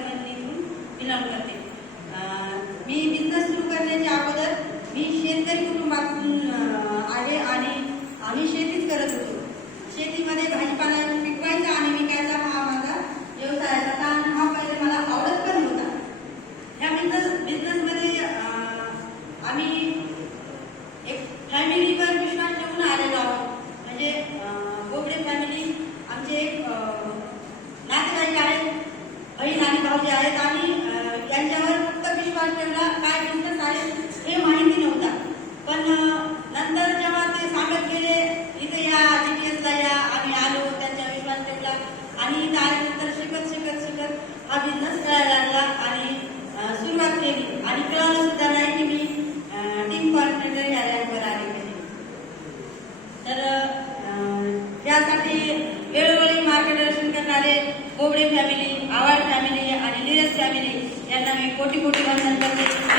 करण्यातून बिलॉंग करते. मी बिझनेस सुरू करण्याच्या अगोदर मी शेतकरी कुटुंबातून आले आणि आम्ही शेतीच करत होतो. शेतीमध्ये भाजीपाला पिकवायचा आणि विकायचा हा माझा व्यवसायाचा आणि हा पहिले मला आवडत पण होता ह्या बिझनेस बिझनेसमध्ये आम्ही एक फॅमिलीवर विश्वास बहीण आणि आहेत आणि यांच्यावर फक्त विश्वास ठेवला काय बिझनेस आहे हे माहिती नव्हता. पण नंतर जेव्हा ते सांगत गेले इथे या जी जीपीएस ला या आम्ही आलो त्यांच्या विश्वास ठेवला. आणि इथं आल्यानंतर मार्गदर्शन करणारे कोबडे फॅमिली आवाड फॅमिली आणि निरज फॅमिली यांना मी कोटी कोटी वंदन करते.